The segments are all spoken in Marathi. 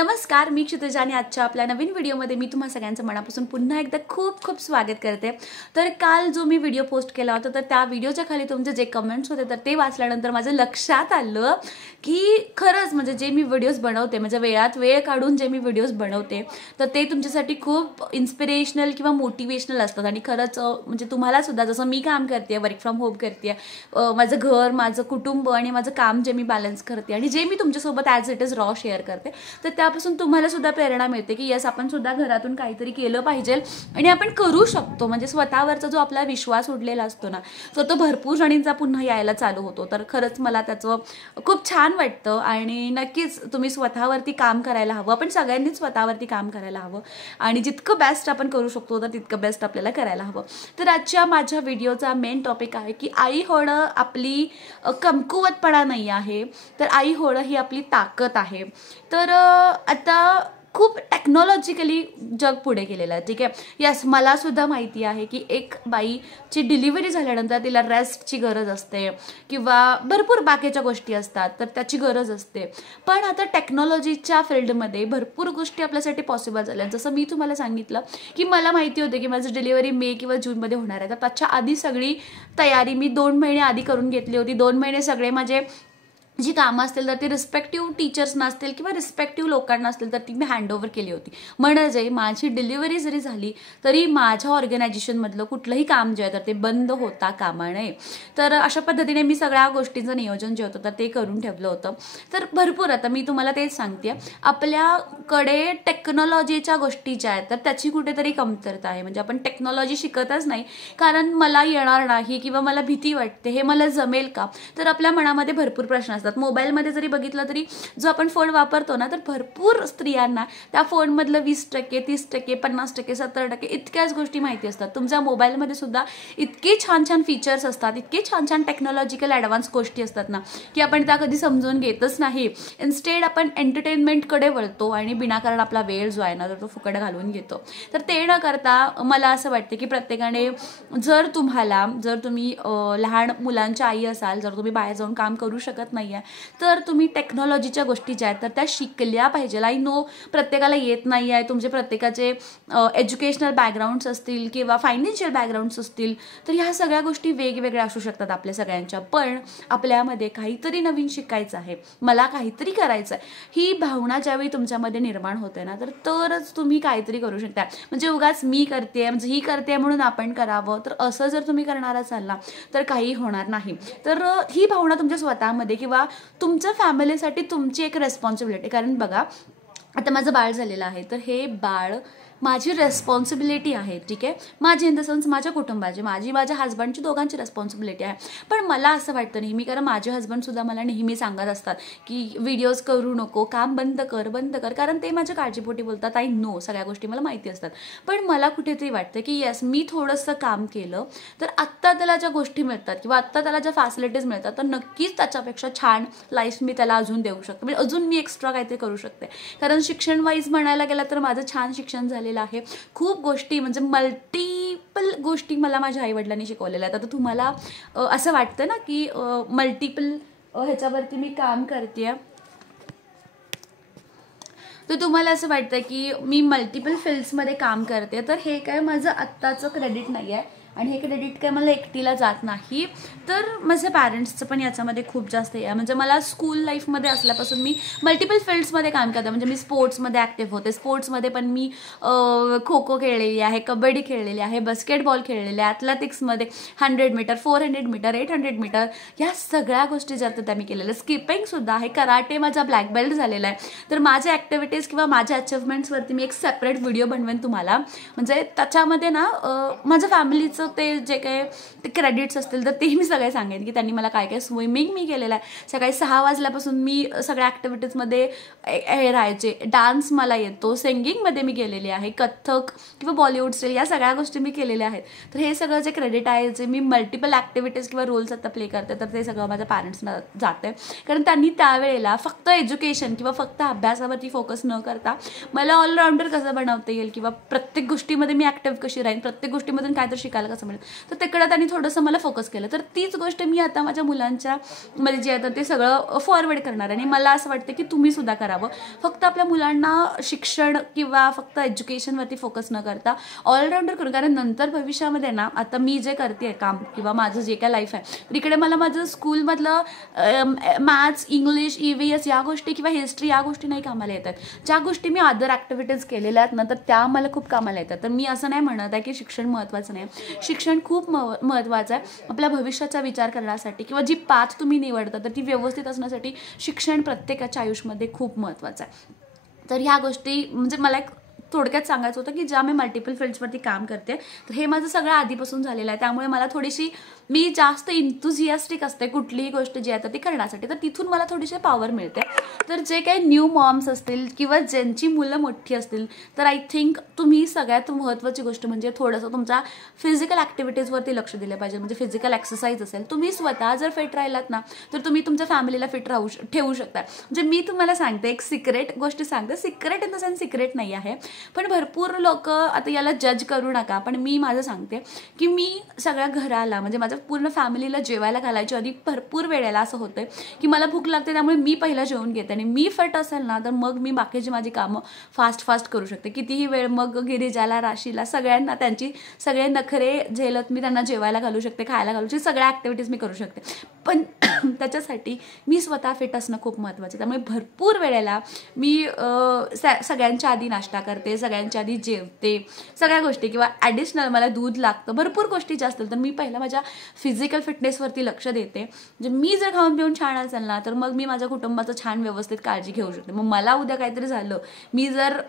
नमस्कार, मी क्षितिजा आणि आजच्या आपल्या नवीन व्हिडिओमध्ये मी तुम्हा सगळ्यांचं मनापासून पुन्हा एकदा खूप खूप स्वागत करते। तर काल जो मी व्हिडिओ पोस्ट केला होता तर त्या व्हिडिओच्या खाली तुमचे जे कमेंट्स होते तर ते वाचल्यानंतर माझं लक्षात आलं की खरंच म्हणजे जे मी व्हिडिओज बनवते म्हणजे वेळात वेळ काढून जे मी व्हिडिओज बनवते तर ते तुमच्यासाठी खूप इन्स्पिरेशनल किंवा मोटिवेशनल असतात आणि खरंच म्हणजे तुम्हाला सुद्धा जसं मी काम करते वर्क फ्रॉम होम करते माझं घर माझं कुटुंब आणि माझं काम जे मी बॅलन्स करते आणि जे मी तुमच्यासोबत as it is raw share करते तर त्यापासून तुम्हाला सुद्धा प्रेरणा मिळते की यस आपण सुद्धा घरातून काहीतरी केलं पाहिजे आणि आपण करू शकतो। म्हणजे स्वतःवरचा जो आपला विश्वास उडलेला असतो ना तो भरपूर जणींचा पुन्हा यायला चालू होतो। तर खरंच मला त्याचं खूप छान वाटतं आणि नक्कीच तुम्ही स्वतःवरती काम करायला हवं। आपण सगळ्यांनीच स्वतःवरती काम करायला हवं आणि जितकं बेस्ट आपण करू शकतो तर तितकं बेस्ट आपल्याला करायला हवं। तर आजच्या माझ्या व्हिडिओचा मेन टॉपिक आहे की आई होणं आपली कमकुवतपणा नाही आहे तर आई होणं ही आपली ताकद आहे। तर आता खूप टेक्नॉलॉजिकली जग पुढे गेलेलं आहे, ठीक आहे। यस मला सुद्धा माहिती आहे की एक बाईची डिलिव्हरी झाल्यानंतर तिला रेस्टची गरज असते किंवा भरपूर बाकीच्या गोष्टी असतात तर त्याची गरज असते। पण आता टेक्नॉलॉजीच्या फील्डमध्ये भरपूर गोष्टी आपल्यासाठी पॉसिबल झाल्या। जसं मी तुम्हाला सांगितलं की मला माहिती होते की माझं डिलिव्हरी मे किंवा जूनमध्ये होणार आहे तर त्याच्या आधी सगळी तयारी मी 2 महिने आधी करून घेतली होती। 2 महिने सगळे माझे जी कामं असतील तर ती रिस्पेक्टिव्ह टीचर्सना असतील किंवा रिस्पेक्टिव्ह लोकांना असतील तर ती मी हँडओव्हर केली होती। म्हणजे माझी डिलिव्हरी जरी झाली तरी माझ्या ऑर्गनायझेशनमधलं कुठलंही काम जे आहे तर ते बंद होता कामा नये। तर अशा पद्धतीने मी सगळ्या गोष्टींचं नियोजन जे होतं तर ते करून ठेवलं होतं। तर भरपूर आता मी तुम्हाला तेच सांगते आपल्याकडे टेक्नॉलॉजीच्या गोष्टी ज्या आहेत तर त्याची कुठेतरी कमतरता आहे। म्हणजे आपण टेक्नॉलॉजी शिकतच नाही कारण मला येणार नाही किंवा मला भीती वाटते हे मला जमेल का तर आपल्या मनामध्ये भरपूर प्रश्न असतात। मोबाईलमध्ये जरी बघितलं तरी जो आपण फोन वापरतो ना तर भरपूर स्त्रियांना त्या फोनमधलं 20%, 30%, 50%, 70% इतक्याच गोष्टी माहिती असतात। तुमच्या मोबाईलमध्ये सुद्धा इतके छान छान फीचर्स असतात, इतके छान छान टेक्नॉलॉजिकल ॲडव्हान्स गोष्टी असतात ना की आपण त्या कधी समजून घेतच नाही। इन्स्टेड आपण एंटरटेनमेंटकडे वळतो आणि विनाकारण आपला वेळ जो आहे ना तर तो फुकट घालवून घेतो। तर ते न करता मला असं वाटतं की प्रत्येकाने जर तुम्ही लहान मुलांच्या आई असाल, जर तुम्ही बाहेर जाऊन काम करू शकत नाही तर तुम्ही टेक्नॉलॉजीच्या गोष्टी ज्या आहेत तर त्या शिकल्या पाहिजे। आय नो प्रत्येकाला येत नाही आहे, तुमचे प्रत्येकाचे एज्युकेशनल बॅकग्राऊंड्स असतील किंवा फायनान्शियल बॅकग्राऊंड्स असतील तर ह्या सगळ्या गोष्टी वेगवेगळ्या असू शकतात आपल्या सगळ्यांच्या। पण आपल्यामध्ये काहीतरी नवीन शिकायचं आहे, मला काहीतरी करायचं आहे ही भावना ज्यावेळी तुमच्यामध्ये निर्माण होते ना तरच तुम्ही काहीतरी करू शकता। म्हणजे उगाच मी करते म्हणजे ही करते म्हणून आपण करावं तर असं जर तुम्ही करणार असाल ना तर काही होणार नाही। तर ही भावना तुमच्या स्वतःमध्ये किंवा तुमच्या फॅमिलीसाठी तुमची एक रेस्पॉन्सिबिलिटी, कारण बघा आता माझं बाळ झालेलं आहे तर हे बाळ माझी रेस्पॉन्सिबिलिटी आहे, ठीक आहे। माझी इन द सेन्स माझ्या कुटुंबाची माझ्या हजबंडची दोघांची रेस्पॉन्सिबिलिटी आहे। पण मला असं वाटतं नेहमी कारण माझे हजबंडसुद्धा मला नेहमी सांगत असतात की व्हिडिओज करू नको, काम बंद कर कारण ते माझ्या काळजीपोटी बोलतात। आय नो सगळ्या गोष्टी मला माहिती असतात पण मला कुठेतरी वाटतं की येस मी थोडंसं काम केलं तर आत्ता त्याला ज्या गोष्टी मिळतात किंवा आत्ता त्याला ज्या फॅसिलिटीज मिळतात तर नक्कीच त्याच्यापेक्षा छान लाईफ मी त्याला अजून देऊ शकते। म्हणजे अजून मी एक्स्ट्रा काहीतरी करू शकते कारण शिक्षण वाईज म्हणायला गेलं तर माझं छान शिक्षण झालेलं आहे। खूप गोष्टी म्हणजे मल्टिपल गोष्टी मला माझ्या आईवडिलांनी शिकवलेल्या आहेत। आता तुम्हाला असं वाटतं ना की मल्टिपल ह्याच्यावरती मी काम करते तर तुम्हाला असं वाटतं की मी मल्टिपल फील्ड्समध्ये काम करते तर हे काय माझं आत्ताचं क्रेडिट नाही आहे आणि हे क्रेडिट काय मला एकटीला जात नाही तर माझ्या पॅरेंट्सचं पण याच्यामध्ये खूप जास्त आहे। म्हणजे मला स्कूल लाईफमध्ये असल्यापासून मी मल्टिपल फील्ड्समध्ये काम करते। म्हणजे मी स्पोर्ट्समध्ये ॲक्टिव्ह होते, स्पोर्ट्समध्ये पण मी खो खो खेळलेली आहे, कबड्डी खेळलेली आहे, बास्केटबॉल खेळलेली आहे, ॲथलेटिक्समध्ये 100 मीटर, 400 मीटर, 800 मीटर या सगळ्या गोष्टी ज्या त्या मी केलेल्या। स्किपिंगसुद्धा आहे, कराटे माझा ब्लॅक बेल्ट झालेला आहे। तर माझ्या ॲक्टिव्हिटीज किंवा माझ्या अचिव्हमेंट्सवरती मी एक सेपरेट व्हिडिओ बनवेन तुम्हाला। म्हणजे त्याच्यामध्ये ना माझ्या फॅमिलीचं ते जे काही ते क्रेडिट्स असतील तर ते मी सगळे सांगेन की त्यांनी मला काय काय स्विमिंग मी केलेलं आहे, सकाळी 6 वाजल्यापासून मी सगळ्या ॲक्टिव्हिटीजमध्ये हे राहायचे। डान्स मला येतो, सिंगिंगमध्ये मी केलेली आहे, कथ्थक किंवा बॉलिवूड स्टाईल या सगळ्या गोष्टी मी केलेल्या आहेत। तर हे सगळं जे क्रेडिट आहे जे मी मल्टिपल ॲक्टिव्हिटीज किंवा रोल्स आता प्ले करते तर ते सगळं माझ्या पॅरेंट्सना जाते कारण त्यांनी त्यावेळेला फक्त एज्युकेशन किंवा फक्त अभ्यासावरती फोकस न करता मला ऑलराऊंडर कसं बनवता येईल किंवा प्रत्येक गोष्टीमध्ये मी ॲक्टिव्ह कशी राहीन, प्रत्येक गोष्टीमधून काहीतरी शिकायला कसं मिळेल, तर तिकडे त्यांनी थोडंसं मला फोकस केलं. तर तीच गोष्ट मी आता माझ्या मुलांच्या मध्ये जे आहे ते सगळं फॉरवर्ड करणार. आणि मला असं वाटतं की तुम्ही सुद्धा करावं. फक्त आपल्या मुलांना शिक्षण किंवा फक्त एज्युकेशनवरती फोकस न करता ऑलराऊंडर करून, कारण नंतर भविष्यामध्ये ना, आता मी जे करते काम किंवा माझं जे काय लाईफ आहे, तर इकडे मला माझं स्कूलमधलं मॅथ्स, इंग्लिश, EVS या गोष्टी किंवा हिस्ट्री या गोष्टी नाही कामाला येतात. ज्या गोष्टी मी अदर ॲक्टिव्हिटीज केलेल्या आहेत ना, तर त्या मला खूप कामाला येतात. तर मी असं नाही म्हणत आहे की शिक्षण महत्त्वाचं नाही. शिक्षण खूप महत्त्वाचं आहे आपल्या भविष्याचा विचार करण्यासाठी, किंवा जी पाथ तुम्ही निवडता तर ती व्यवस्थित असण्यासाठी शिक्षण प्रत्येकाच्या आयुष्यामध्ये खूप महत्त्वाचं आहे. तर ह्या गोष्टी म्हणजे मला एक थोडक्यात सांगायचं होतं की ज्या मी मल्टिपल फील्ड्सवरती काम करते, तर हे माझं सगळं आधीपासून झालेलं आहे. त्यामुळे मला थोडीशी मी जास्त इंथुझियास्टिक असते कुठलीही गोष्ट जी आहे ती करण्यासाठी, तर तिथून मला थोडीशी पॉवर मिळते. तर जे काही न्यू मॉम्स असतील किंवा ज्यांची मुलं मोठी असतील, तर आय थिंक तुम्ही सगळ्यात महत्त्वाची गोष्ट म्हणजे थोडंसं तुमच्या फिजिकल ॲक्टिव्हिटीजवरती लक्ष दिलं पाहिजे. म्हणजे फिजिकल एक्सरसाइज असेल, तुम्ही स्वतः जर फिट राहिलात ना, तर तुम्ही तुमच्या फॅमिलीला फिट ठेवू शकता. म्हणजे मी तुम्हाला सांगते एक सिक्रेट गोष्टी सांगते, secret in the sense secret नाही आहे, पण भरपूर लोक आता याला जज करू नका, पण मी माझं सांगते की मी सगळ्या घराला म्हणजे माझ्या पूर्ण फॅमिलीला जेवायला घालायच्या आधी भरपूर वेळेला असं होतं की मला भूक लागते, त्यामुळे मी पहिला जेवून घेते. आणि मी फिट असेल ना, तर मग मी बाकीची माझी कामं फास्ट करू शकते. कितीही वेळ मग गिरिजाला, राशीला, सगळ्यांना त्यांची सगळे नखरे झेलत मी त्यांना जेवायला घालू शकते, खायला घालू शकते, सगळ्या ॲक्टिव्हिटीज मी करू शकते. पण त्याच्यासाठी मी स्वतः फिट असणं खूप महत्त्वाचं. त्यामुळे भरपूर वेळेला मी सगळ्यांच्या आधी नाश्ता करते, सगळ्यांच्या आधी जेवते, सगळ्या गोष्टी, किंवा ॲडिशनल मला दूध लागतं, भरपूर गोष्टी ज्या असतील तर मी पहिला माझ्या फिजिकल फिटनेसवरती लक्ष देते. म्हणजे मी जर खाऊन पिऊन छान असेल ना, तर मग मी माझ्या कुटुंबाचं छान व्यवस्थित काळजी घेऊ शकते. मग मला उद्या काहीतरी झालं, मी जर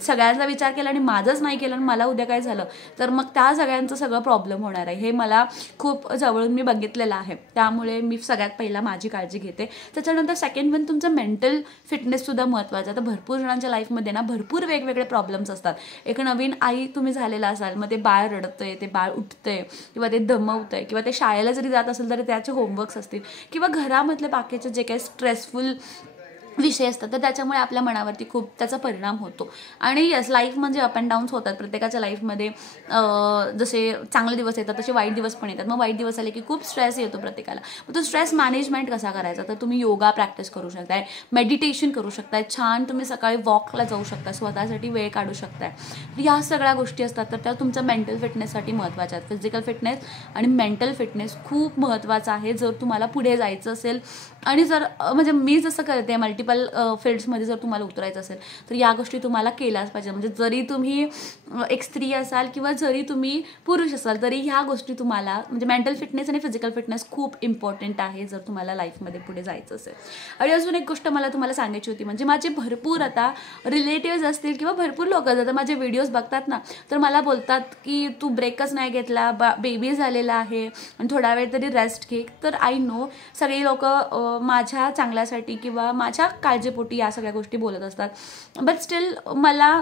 सगळ्यांचा विचार केला आणि माझंच नाही केलं आणि मला उद्या काय झालं, तर मग त्या सगळ्यांचं सगळं प्रॉब्लेम होणार आहे. हे मला खूप जवळून मी बघितलेलं आहे. त्यामुळे मी सगळ्यात पहिला माझी काळजी घेते. त्याच्यानंतर सेकंड वन तुमचं मेंटल फिटनेससुद्धा महत्त्वाचं आहे. तर भरपूर जणांच्या लाईफमध्ये ना भरपूर वेगवेगळे प्रॉब्लेम्स असतात. एक नवीन आई तुम्ही झालेला असाल, मग ते बाळ रडतंय, ते बाळ उठतंय किंवा ते दमवतंय, किंवा ते शाळेला जरी जात असेल तर त्याचे होमवर्क्स असतील, किंवा घरामधले बाकीचे जे काही स्ट्रेसफुल विषय असतात, तर त्याच्यामुळे आपल्या मनावरती खूप त्याचा परिणाम होतो. आणि यस, लाईफ म्हणजे अप अँड डाऊन्स होतात प्रत्येकाच्या लाईफमध्ये. जसे चांगले दिवस येतात तसे वाईट दिवस पण येतात. मग वाईट दिवस आले की खूप स्ट्रेस येतो प्रत्येकाला. मग तो स्ट्रेस मॅनेजमेंट कसा करायचा, तर तुम्ही योगा प्रॅक्टिस करू शकताय, मेडिटेशन करू शकताय, छान तुम्ही सकाळी वॉकला जाऊ शकता, स्वतःसाठी वेळ काढू शकताय. ह्या सगळ्या गोष्टी असतात तर त्या तुमच्या मेंटल फिटनेससाठी महत्त्वाच्या आहेत. फिजिकल फिटनेस आणि मेंटल फिटनेस खूप महत्त्वाचा आहे जर तुम्हाला पुढे जायचं असेल. आणि जर म्हणजे मी जसं करते मल्टिपल फील्ड्समध्ये जर तुम्हाला उतरायचं असेल तर या गोष्टी तुम्हाला केल्याच पाहिजे. म्हणजे जरी तुम्ही एक स्त्री असाल किंवा जरी तुम्ही पुरुष असाल तरी ह्या गोष्टी तुम्हाला म्हणजे मेंटल फिटनेस आणि फिजिकल फिटनेस खूप इम्पॉर्टंट आहे जर तुम्हाला लाईफमध्ये पुढे जायचं असेल. आणि अजून एक गोष्ट मला तुम्हाला सांगायची होती, म्हणजे माझे भरपूर आता रिलेटिव्स असतील किंवा भरपूर लोक आता माझे व्हिडिओज बघतात ना, तर मला बोलतात की तू ब्रेकच नाही घेतला, बेबी झालेला आहे आणि थोडा वेळ तरी रेस्ट घे. तर आय नो सगळी लोक माझ्या चांगल्यासाठी किंवा माझ्या काळजीपोटी या सगळ्या गोष्टी बोलत असतात. बट स्टील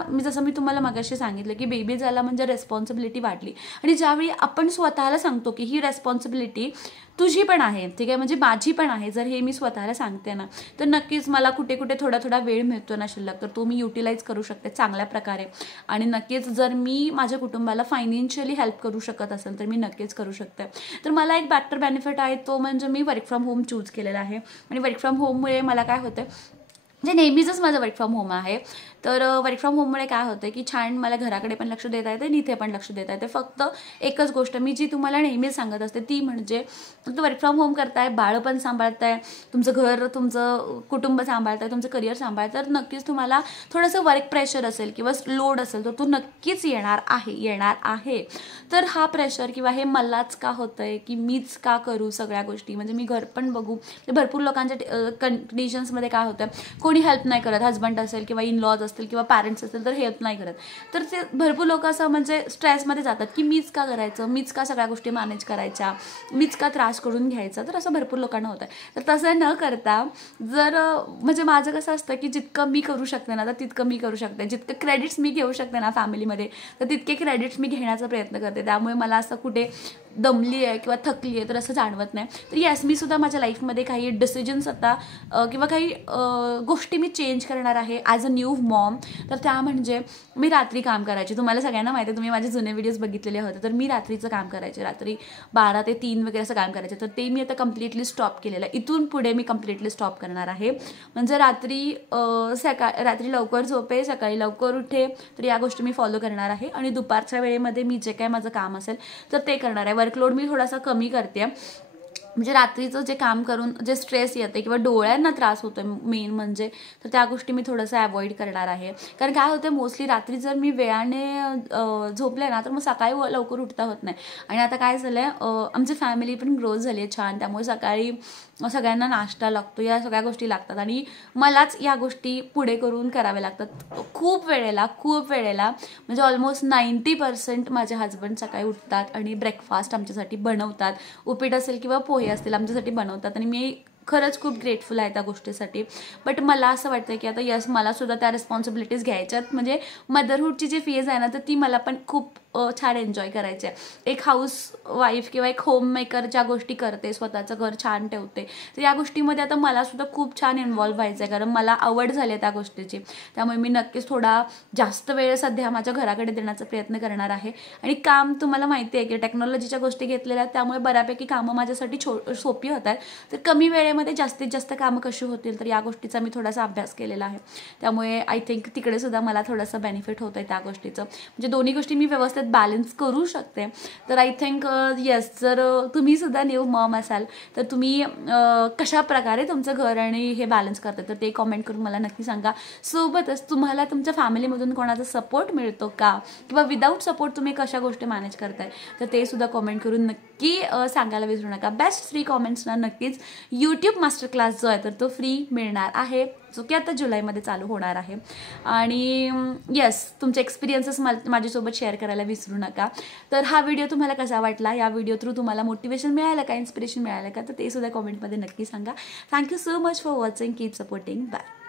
मी जसं मी तुम्हाला मगाशी सांगितलं की बेबी झाला म्हणजे रेस्पॉन्सिबिलिटी वाढली. आणि ज्यावेळी आपण स्वतःला सांगतो की ही रेस्पॉन्सिबिलिटी तुझी पण आहे, ठीक आहे, म्हणजे माझी पण आहे, जर हे मी स्वतःला सांगते ना, तर नक्कीच मला कुठे कुठे थोडा वेळ मिळतो ना शिल्लक, तर तो मी युटिलाइज करू शकते चांगल्या प्रकारे. आणि नक्कीच जर मी माझ्या कुटुंबाला फायनान्शियली हेल्प करू शकत असेल तर मी नक्कीच करू शकते. तर मला एक बेटर बेनिफिट आहे तो म्हणजे मी वर्क फ्रॉम होम चूज केलेला आहे. आणि वर्क फ्रॉम होममुळे मला काय होतं, म्हणजे नेहमीच माझं वर्क फ्रॉम होम आहे. तर वर्क फ्रॉम होममुळे काय होतं की छान मला घराकडे पण लक्ष देता येते आणि इथे पण लक्ष देता येते. फक्त एकच गोष्ट मी जी तुम्हाला नेहमीच सांगत असते ती म्हणजे फक्त वर्क फ्रॉम होम करताय, बाळ पण सांभाळताय, तुमचं घर, तुमचं कुटुंब सांभाळताय, तुमचं करिअर सांभाळताय, तर नक्कीच तुम्हाला थोडंसं वर्क प्रेशर असेल किंवा लोड असेल तर तो नक्कीच येणार आहे. तर हा प्रेशर किंवा हे मलाच का होतंय की मीच का करू सगळ्या गोष्टी, म्हणजे मी घर पण बघू. भरपूर लोकांच्या कंडिशन्समध्ये काय होतं, कोणी हेल्प नाही करत, हजबंड असेल किंवा इन लॉज असतील किंवा पॅरेंट्स असतील तर हेल्प नाही करत. तर ते भरपूर लोक असं म्हणजे स्ट्रेसमध्ये जातात की मीच का करायचं, मीच का सगळ्या गोष्टी मॅनेज करायच्या, मीच का त्रास करून घ्यायचा. तर असं भरपूर लोकांना होतं. तर तसं न करता जर म्हणजे माझं कसं असतं की जितकं मी करू शकते ना तर तितकं मी करू शकते, जितकं क्रेडिट्स मी घेऊ शकते ना फॅमिलीमध्ये तर तितके क्रेडिट्स मी घेण्याचा प्रयत्न करते. त्यामुळे मला असं कुठे दमली आहे किंवा थकली आहे तर असं जाणवत नाही. तर येस, मी सुद्धा माझ्या लाईफमध्ये काही डिसिजन्स आता किंवा काही गोष्टी मी चेंज करणार आहे ॲज अ न्यू मॉम. तर त्या म्हणजे मी रात्री काम करायचे. तुम्हाला सगळ्यांना माहिती आहे, तुम्ही माझे जुने व्हिडिओज बघितलेले होते. तर मी रात्रीचं काम करायचे, रात्री 12 ते 3 वगैरे असं काम करायचे. तर ते मी आता कम्प्लिटली स्टॉप केलेलं आहे. इथून पुढे मी कम्प्लिटली स्टॉप करणार आहे. म्हणजे रात्री लवकर झोपे, सकाळी लवकर उठे, तर या गोष्टी मी फॉलो करणार आहे. आणि दुपारच्या वेळेमध्ये मी जे काय माझं काम असेल तर ते करणार आहे. वर्कलोड मी थोडासा कमी करते. म्हणजे रात्रीचं जे काम करून जे स्ट्रेस येते किंवा डोळ्यांना त्रास होतो मेन म्हणजे, तर त्या गोष्टी मी थोडंसं अवॉइड करणार आहे. कारण काय होतं, मोस्टली रात्री जर मी वेळाने झोपले ना तर मग सकाळी लवकर उठता होत नाही. आणि आता काय झालं आहे, आमची फॅमिली पण ग्रोथ झाली आहे छान, त्यामुळे सकाळी सगळ्यांना नाश्ता लागतो, या सगळ्या गोष्टी लागतात आणि मलाच या गोष्टी पुढे करून कराव्या लागतात खूप वेळेला म्हणजे ऑलमोस्ट 90% माझे हजबंड सकाळी उठतात आणि ब्रेकफास्ट आमच्यासाठी बनवतात. उपीट असेल किंवा पोहे असतील आमच्यासाठी बनवतात आणि मी खरंच खूप ग्रेटफुल आहे त्या गोष्टीसाठी. बट मला असं वाटतं की आता यस, मला सुद्धा त्या रिस्पॉन्सिबिलिटीज घ्यायच्यात. म्हणजे मदरहूडची जी फेज आहे ना तर ती मला पण खूप छान एन्जॉय करायचे आहे. एक हाऊस वाईफ किंवा एक होम मेकर ज्या गोष्टी करते, स्वतःचं घर छान ठेवते, तर या गोष्टीमध्ये आता मला सुद्धा खूप छान इन्व्हॉल्व्ह व्हायचं आहे. कारण मला आवड झाली आहे त्या गोष्टीची. त्यामुळे मी नक्कीच थोडा जास्त वेळ सध्या माझ्या घराकडे देण्याचा प्रयत्न करणार आहे. आणि काम तुम्हाला माहिती आहे की टेक्नॉलॉजीच्या गोष्टी घेतलेल्या आहेत, त्यामुळे बऱ्यापैकी कामं माझ्यासाठी सोपी होत आहेत. तर कमी वेळेमध्ये जास्तीत जास्त कामं कशी होतील तर या गोष्टीचा मी थोडासा अभ्यास केलेला आहे. त्यामुळे आय थिंक तिकडे सुद्धा मला थोडंसं बेनिफिट होतं आहे त्या गोष्टीचं. म्हणजे दोन्ही गोष्टी मी व्यवस्थित बॅलन्स करू शकते. तर आय थिंक येस, जर तुम्ही सुद्धा न्यू मॉम असाल तर तुम्ही कशा प्रकारे तुमचं घर आणि हे बॅलन्स करता तर ते कॉमेंट करून मला नक्की सांगा. सोबतच तुम्हाला तुमच्या फॅमिलीमधून कोणाचा सपोर्ट मिळतो का, किंवा विदाऊट सपोर्ट तुम्ही कशा गोष्टी मॅनेज करताय तर ते सुद्धा कॉमेंट करून नक्की सांगायला विसरू नका. बेस्ट फ्री कॉमेंट्सना नक्कीच यूट्यूब मास्टर क्लास जो आहे तर तो फ्री मिळणार आहे, जो की आता जुलैमध्ये चालू होणार आहे. आणि येस, तुमचे एक्सपिरियन्सेस माझ्यासोबत शेअर करायला विसरू नका. तर हा व्हिडिओ तुम्हाला कसा वाटला, या व्हिडिओ थ्रू तुम्हाला मोटिवेशन मिळालं का, इन्स्पिरेशन मिळालं का, तर ते सुद्धा कॉमेंटमध्ये नक्की सांगा. Thank you so much for watching. Keep supporting. Bye.